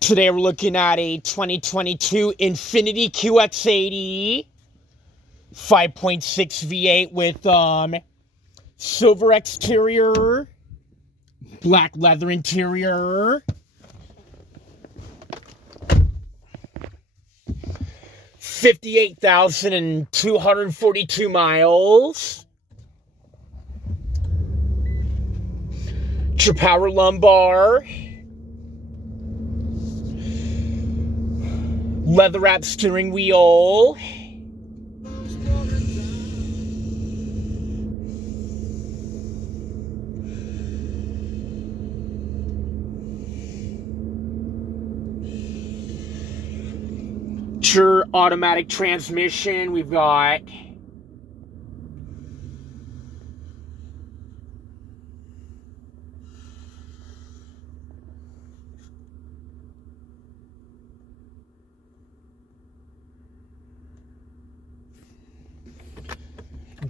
Today we're looking at a 2022 Infiniti QX80 5.6 V8 with silver exterior, black leather interior, 58,242 miles. True power lumbar, leather wrap steering wheel, sure automatic transmission. We've got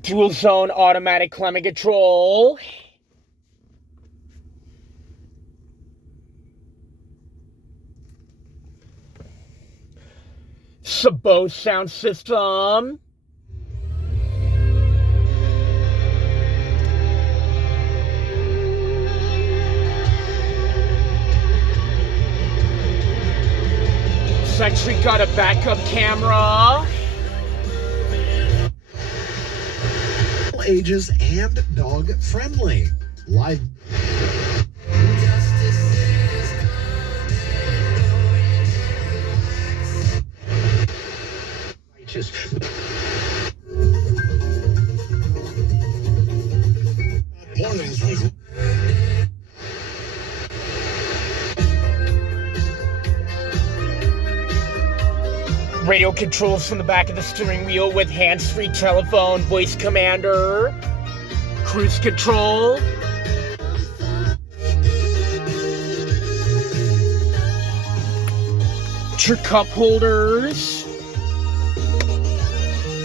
dual zone automatic climate control, Bose sound system, it's actually got a backup camera, ages and dog friendly. Live. Just mornings with radio controls from the back of the steering wheel with hands-free telephone, voice commander, cruise control, your cup holders,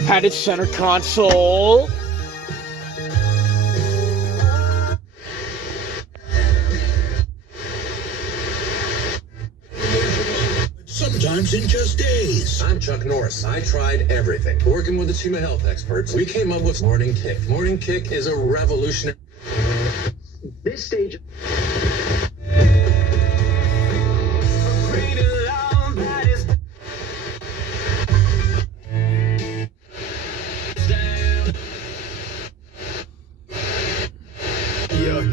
padded center console, sometimes in just days. I'm Chuck Norris. I tried everything. Working with a team of health experts, we came up with Morning Kick. Morning Kick is a revolutionary. This stage.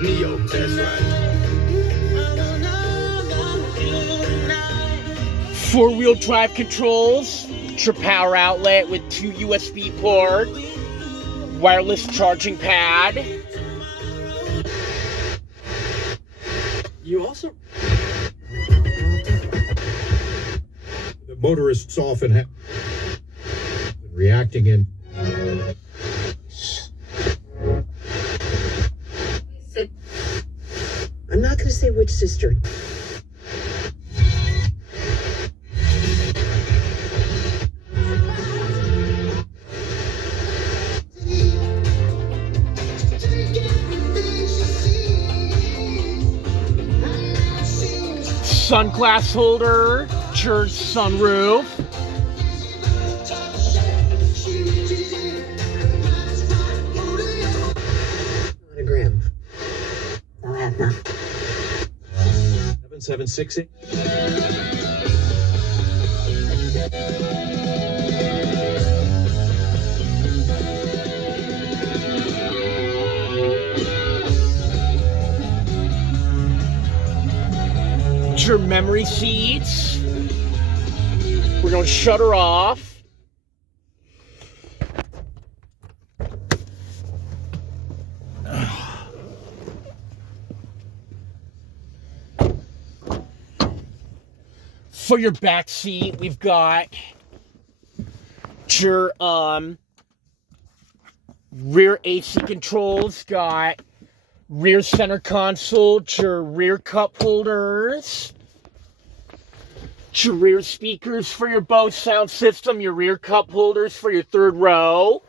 Neo, that's right. four-wheel drive controls, your power outlet with 2 USB ports, wireless charging pad. You also. The motorists often have reacting in. I'm not going to say which sister. Sunglass holder, your sunroof, Monogram. I'll have none. 7768. your memory seats. We're going to shut her off. For your back seat, we've got your rear AC controls, got rear center console, your rear cup holders, your rear speakers for your Bose sound system, your rear cup holders for your third row.